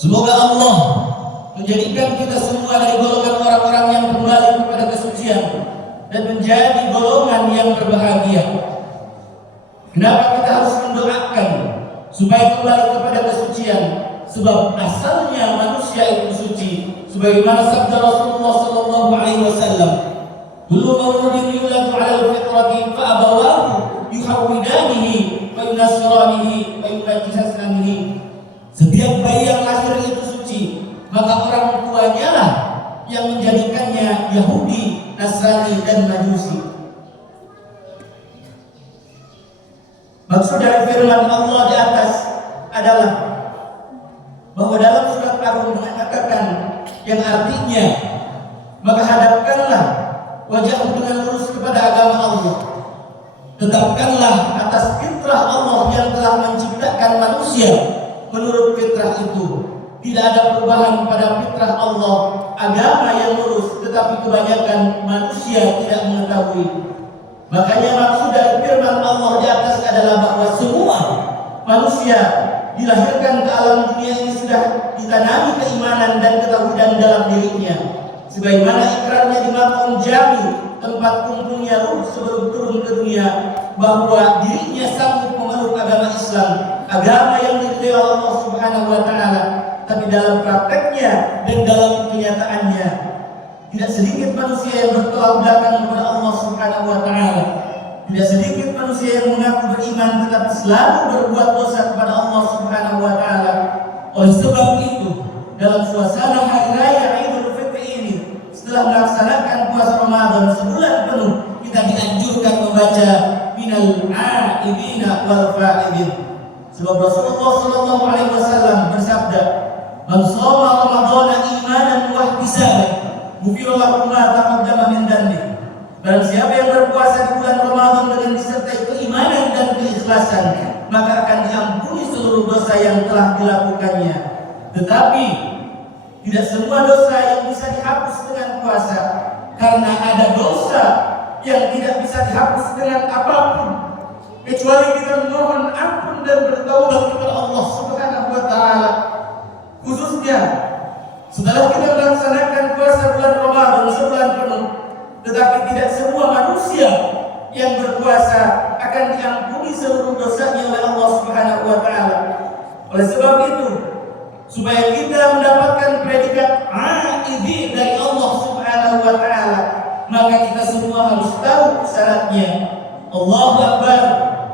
Semoga Allah menjadikan kita semua dari golongan orang-orang yang kembali kepada kesucian dan menjadi golongan yang berbahagia. Kenapa kita harus mendoakan supaya kembali kepada kesucian, sebab asalnya manusia itu suci. Sebagaimana sabda Rasulullah sallallahu alaihi wasallam, "Kullu mauludin yuladu 'ala al-fitrati fa abawahu yuhawwidanihi wa yunasiranihi wa yumajjisanihi." Setiap bayi yang lahir itu suci, maka orang tuanya lah yang menjadikannya Yahudi, Nasrani dan Majusi. Maksud dari firman Allah di atas adalah bahwa dalam surat Ar-Rum mengatakan yang artinya, maka hadapkanlah wajahmu dengan lurus kepada agama Allah, tetapkanlah atas fitrah Allah yang telah menciptakan manusia menurut fitrah itu. Tidak ada perubahan pada fitrah Allah, agama yang lurus, tetapi kebanyakan manusia tidak mengetahui. Makanya maksud dari firman Allah di atas adalah bahwa semua manusia dilahirkan ke alam dunia ini sudah ditanami keimanan dan ketauhidan dalam dirinya. Sebagaimana ikrarnya di Maqam Jami, tempat kumpulnya ruh sebelum turun ke dunia, bahwa dirinya sanggup memeluk agama Islam, agama yang diridhai Allah Subhanahu wa taala. Tapi dalam prakteknya dan dalam kenyataannya, tidak sedikit manusia yang bertolak belakang kepada Allah Subhanahu wa taala. Tidak sedikit manusia yang mengaku beriman tetapi selalu berbuat dosa kepada Allah Subhanahu wa taala. Oleh sebab itu, dalam suasana hari raya Idul Fitri ini, setelah melaksanakan puasa Ramadan sebulan penuh, kita dianjurkan membaca minal a'idina wal fa'idin. Sebab Rasulullah sallallahu alaihi wasallam bersabda, "Man shoma Ramadhana imanan wa ihtisaban, ghufira lahu ma taqaddama min dhanbi." Barang siapa yang berpuasa di bulan Ramadan dengan disertai keimanan dan keikhlasan, maka akan diampuni seluruh dosa yang telah dilakukannya. Tetapi tidak semua dosa yang bisa dihapus dengan puasa, karena ada dosa yang tidak bisa dihapus dengan apapun, kecuali kita memohon ampun dan bertaubat kepada Allah Subhanahu wa taala. Khususnya setelah kita melaksanakan puasa bulan Ramadan sebulan penuh, tetapi tidak semua manusia yang berpuasa akan diampuni seluruh dosanya oleh Allah Subhanahu wa taala. Oleh sebab itu, supaya kita mendapatkan predikat aidi dari Allah Subhanahu wa taala, maka kita semua harus tahu syaratnya. Allahu Akbar,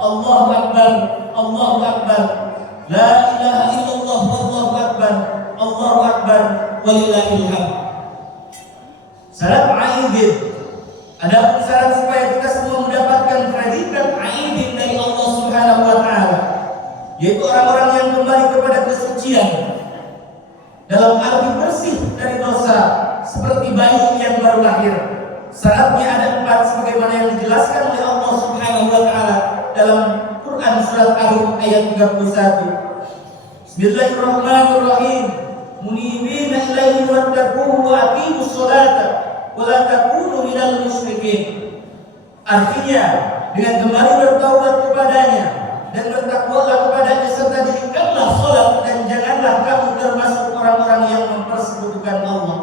Allahu Akbar, Allahu Akbar. La ilaha illallah wallahu akbar, Allahu akbar, walillahil hamd. Syarat aidin. Ada syarat supaya kita semua mendapatkan predikat aidin dari Allah Subhanahu wa taala, yaitu orang-orang yang kembali kepada kesucian dalam arti bersih dari dosa, seperti bayi yang baru lahir. Syaratnya ada 4 sebagaimana yang dijelaskan oleh Allah Subhanahu wa taala dalam Quran surat Ar-Rum ayat 31. Bismillahirrahmanirrahim. Munibina ilaihi wattaquhu wa aqimus sholata wa la takunu minal musyrikin. Artinya, dengan kembali bertaubat kepadanya dan bertakwalah kepadanya serta dirikanlah sholat, dan janganlah kamu termasuk orang-orang yang mempersekutukan Allah.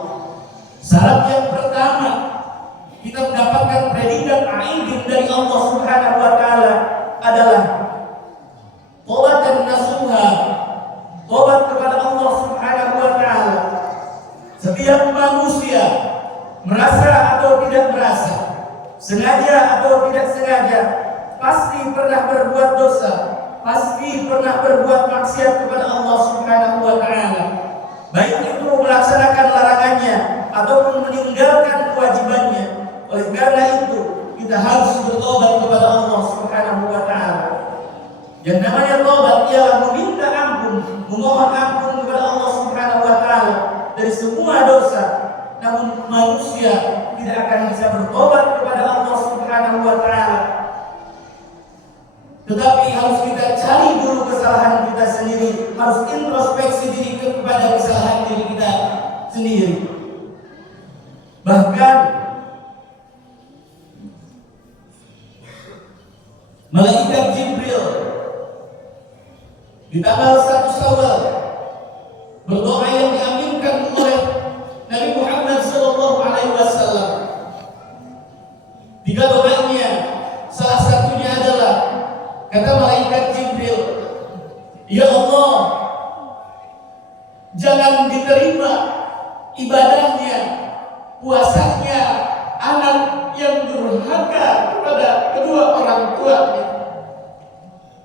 Syarat yang pertama, kita mendapatkan predikat aidin dari Allah Subhanahu wa taala adalah taubat dan nasuha, taubat kepada Allah Subhanahu wa taala. Setiap manusia, merasa atau tidak merasa, sengaja atau tidak sengaja, pasti pernah berbuat dosa, pasti pernah berbuat maksiat kepada Allah Subhanahu wa taala. Baik itu melaksanakan larangannya ataupun meninggalkan kewajibannya. Oleh karena itu, kita harus bertobat kepada Allah Subhanahu wa taala. Yang namanya tobat ialah meminta ampun, memohon ampun kepada Allah Subhanahu wa taala dari semua dosa. Namun manusia tidak akan bisa bertobat kepada Allah Subhanahu wa taala. Tetapi harus kita cari dulu kesalahan kita sendiri, harus introspeksi diri kepada kesalahan diri kita sendiri. Bahkan malaikat Jibril di tanggal 1 Syawal berdoa yang diaminkan oleh Nabi Muhammad sallallahu alaihi wasallam. 3 doanya, salah satunya adalah kata malaikat Jibril, Ya Allah, jangan diterima ibadahnya, puasanya anak yang durhaka kepada kedua orang tuanya.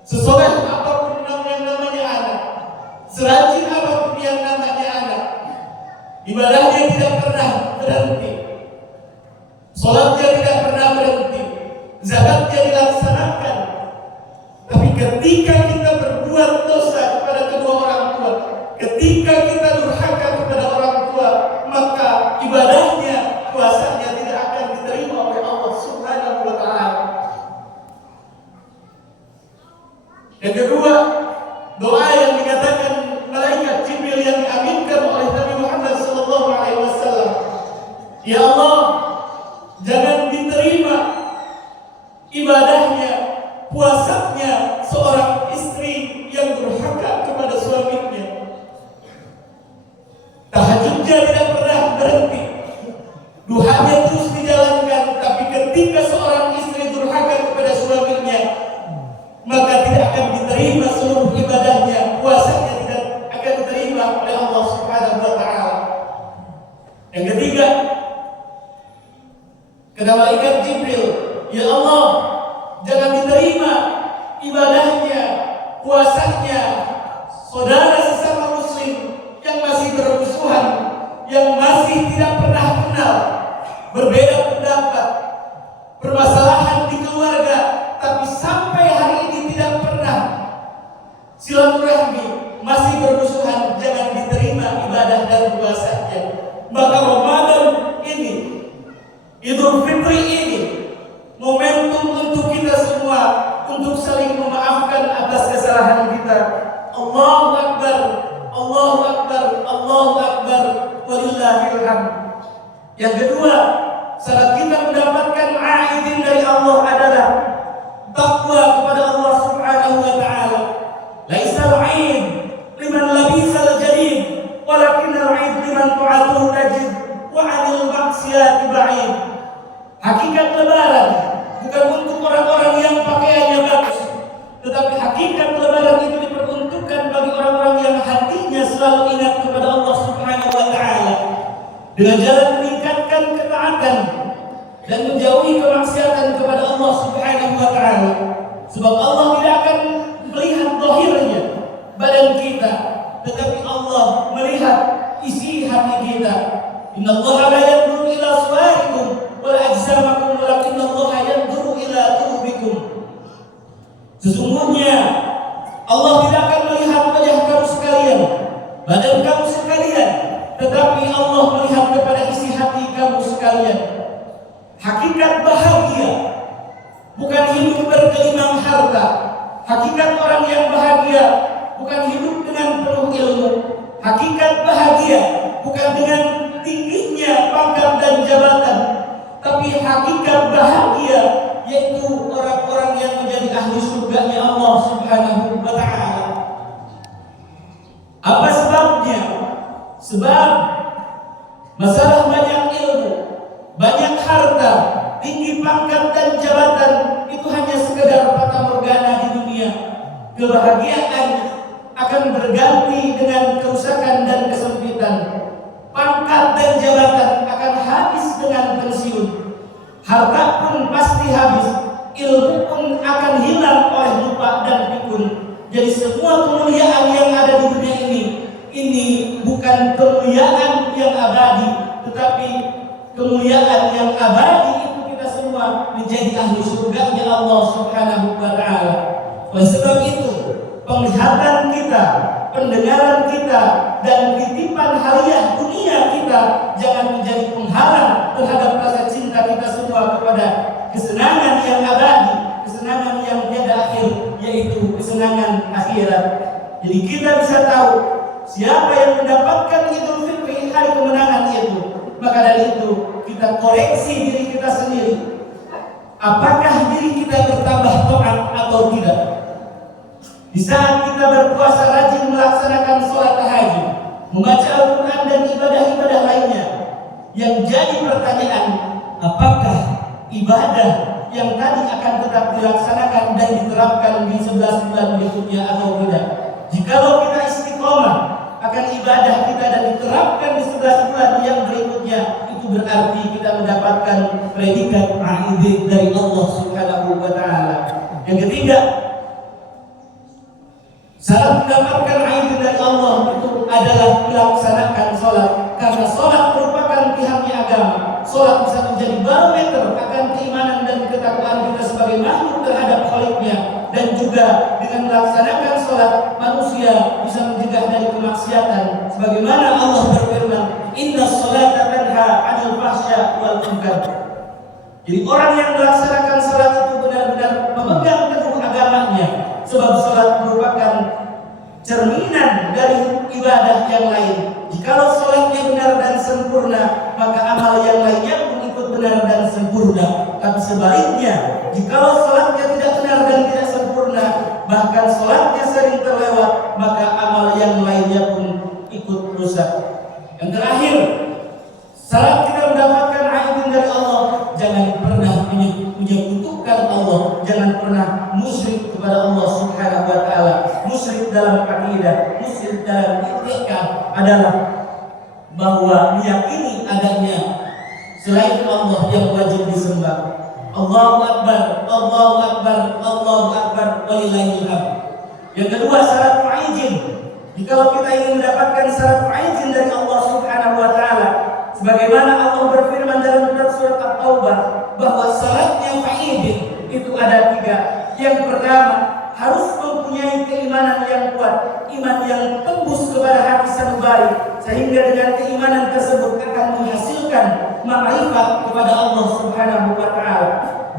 Sesoleh apapun yang namanya anak, serajin apapun yang namanya anak, ibadahnya tidak pernah berhenti, sholatnya tidak pernah berhenti, zakatnya dilaksanakan. Tapi ketika kita berbuat dosa kepada kedua orang tua, ketika kita durhaka kepada orang tua, maka ibadahnya, puasanya tidak akan diterima oleh Allah Subhanahu wa Ta'ala. Yang kedua, doa yang dikatakan malaikat Jibril yang diaminkan oleh Nabi Muhammad SAW. Ya Allah, jangan diterima ibadahnya, puasanya seorang istri yang durhaka kepada suaminya. Tahajudnya tidak pernah berhenti, duhanya terus dijalankan, tapi ketika seorang istri durhaka kepada suaminya, maka tidak akan diterima seluruh ibadahnya, puasanya tidak akan diterima oleh Allah Subhanahu wa Ta'ala. Yang ketiga, kata malaikat Jibril, ya Allah, jangan diterima ibadahnya, puasanya saudara sesama muslim yang masih bermusuhan, yang masih tidak pernah kenal, berbeda pendapat, permasalahan di keluarga, tapi sampai hari ini tidak pernah silaturahmi, masih bermusuhan. Jangan diterima ibadah dan puasanya. Maka Ramadan ini, Idul Fitri ini, momentum untuk kita semua untuk saling memaafkan atas kesalahan kita. Allahu Akbar, Allahu Akbar, Allahu Akbar, walillahil hamd. Yang kedua, syarat kita mendapatkan aidin dari Allah adalah takwa kepada Allah Subhanahu wa Ta'ala. Laisal aid liman labisal jadid, walakinnal aid liman tu'atuhu tajid wa 'anil maksiyati ba'id. Hakikat lebaran bukan untuk orang-orang yang pakaiannya bagus, tetapi hakikat lebaran itu diperuntukkan bagi orang-orang yang hatinya selalu ingat kepada Allah Subhanahu wa Ta'ala, dengan jalan meningkatkan ketaatan dan menjauhi kemaksiatan kepada Allah Subhanahu wa Ta'ala. Sebab Allah tidak akan melihat zahirnya badan kita, tetapi Allah melihat isi hati kita. Innallaha la yanzuru ila suwarikum wal ajsamakum walakinallaha yanzuru ila qulubikum. Sesungguhnya Allah tidak akan melihat wajah kamu sekalian, badan kamu sekalian, tetapi Allah melihat kepada isi hati kamu sekalian. Hakikat bahagia bukan hidup bergelimang harta. Hakikat orang yang bahagia bukan hidup dengan penuh ilmu. Hakikat bahagia bukan dengan tingginya pangkat dan jabatan, tapi hakikat bahagia yaitu orang-orang yang menjadi ahli surganya Allah Subhanahu wa Ta'ala. Apa sebabnya? Sebab masalah banyak ilmu, banyak harta, tinggi pangkat dan jabatan itu hanya sekedar fata morgana di dunia. Kebahagiaan akan berganti dengan kerusakan dan kesempitan. Pangkat dan jabatan akan habis dengan pensiun. Harta pun pasti habis. Ilmu pun akan hilang oleh lupa dan pikun. Jadi semua kemuliaan yang ada di dunia ini bukan kemuliaan yang abadi, tetapi kemuliaan yang abadi itu kita semua menjadi ahli surganya Allah Subhanahu wa Ta'ala. Oleh sebab itu, penglihatan kita, pendengaran kita, dan titipan hadiah dunia kita jangan menjadi penghalang terhadap rasa cinta kita semua kepada kesenangan yang abadi, kesenangan yang tiada akhir, yaitu kesenangan akhirat. Jadi kita bisa tahu siapa yang mendapatkan Idul Fitri, hari kemenangan itu. Maka dari itu kita koreksi diri kita sendiri. Apakah diri kita bertambah taat atau tidak? Di saat kita berpuasa rajin melaksanakan sholat tahajud, membaca Al-Quran dan ibadah-ibadah lainnya, yang jadi pertanyaan, apakah ibadah yang tadi akan tetap dilaksanakan dan diterapkan di 11 bulan berikutnya atau tidak? Jika 11 bulan yang berikutnya, itu berarti kita mendapatkan predikat aidin dari Allah Subhanahu wa taala. Yang ketiga, syarat mendapatkan aidin dari Allah itu adalah melaksanakan sholat, karena sholat merupakan tiangnya agama. Sholat bisa menjadi barometer akan keimanan dan ketakwaan kita sebagai makhluk terhadap Khaliknya, dan juga dengan melaksanakan sholat manusia bisa mencegah dari kemaksiatan. Sebagaimana Allah berfirman, Inna sholata tanha 'anil fahsya wal munkar. Jadi orang yang melaksanakan sholat itu benar-benar memegang teguh agamanya, sebab sholat merupakan cerminan dari ibadah yang lain. Jikalau sholatnya benar dan sempurna, maka amal yang lainnya pun ikut benar dan sempurna. Tapi sebaliknya, jikalau sholatnya tidak benar dan tidak sempurna, bahkan sholatnya sering terlewat, maka amal yang lainnya pun ikut rusak. Yang terakhir, saat kita mendapatkan aidin dari Allah, jangan pernah menyekutukan Allah, jangan pernah musyrik kepada Allah Subhanahu wa taala. Musyrik dalam akidah, musyrik dalam i'tikad adalah bahwa meyakini adanya selain Allah yang wajib disembah. Allahu Akbar, Allahu Akbar, Allahu Akbar, walillahil hamd. Yang kedua, syarat mu'aijin. Jikalau kita ingin mendapatkan syarat mu'aijin dari Allah Subhanahu wa taala, sebagaimana Allah berfirman dalam surat At-Taubah bahwa syaratnya mu'aijin itu ada 3. Yang pertama, harus mempunyai keimanan yang kuat, iman yang tembus kepada hati sanubari, sehingga dengan keimanan tersebut akan menghasilkan ma'rifat kepada Allah Subhanahu wa taala.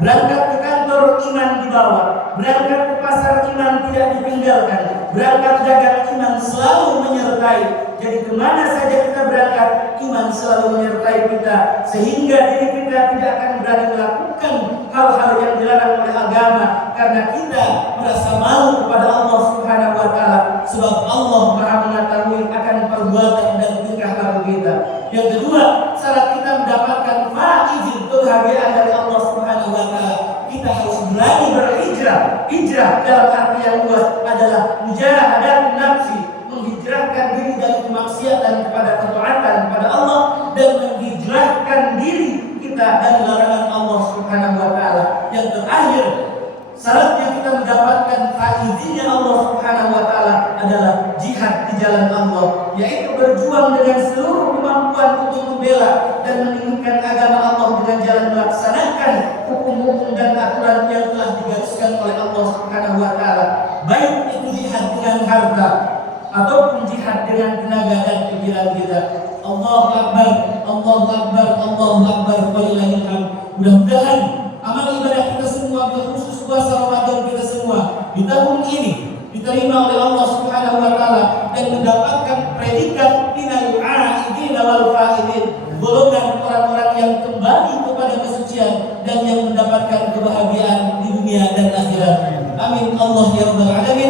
Berangkat ke kantor, iman dibawa. Berangkat ke pasar, iman tidak ditinggalkan. Berangkat dagang, iman selalu menyertai. Jadi kemana saja kita berangkat, iman selalu menyertai kita, sehingga diri kita tidak akan berani melakukan hal-hal yang dilarang oleh agama, karena kita merasa malu kepada Allah Subhanahu wa taala, sebab Allah Maha mengetahui akan perbuatan dan tingkah laku kita. Yang kedua, syarat kita mendapatkan faizin, kebahagiaan dari Allah Subhanahu wa taala, kita harus berani berhijrah. Hijrah dalam arti yang luas adalah mujahadah nafsi, menghijrahkan diri dari kemaksiatan kepada ketaatan kepada Allah, dan menghijrahkan diri kita dari larangan Allah Subhanahu wa taala. Yang terakhir, syaratnya kita mendapatkan faizinya Allah Subhanahu wa taala adalah jihad di jalan Allah, yaitu berjuang dengan seluruh kemampuan untuk membela dan meninggikan agama Allah dengan jalan melaksanakan hukum-hukum dan aturan yang telah digariskan oleh Allah Subhanahu wa taala, baik itu jihad dengan harta ataupun jihad dengan tenaga dan pikiran kita. Allahu Akbar, Allahu Akbar, Allahu Akbar, walillahil hamd. Mudah-mudahan amal ibadah kita semua, khusus puasa Ramadan kita semua di tahun ini diterima oleh Allah Subhanahu wa taala dan mendapatkan predikat minal aidin wal faidin, golongan orang-orang yang kembali kepada kesucian dan yang mendapatkan kebahagiaan di dunia dan akhirat. Amin Allah ya rabbal alamin.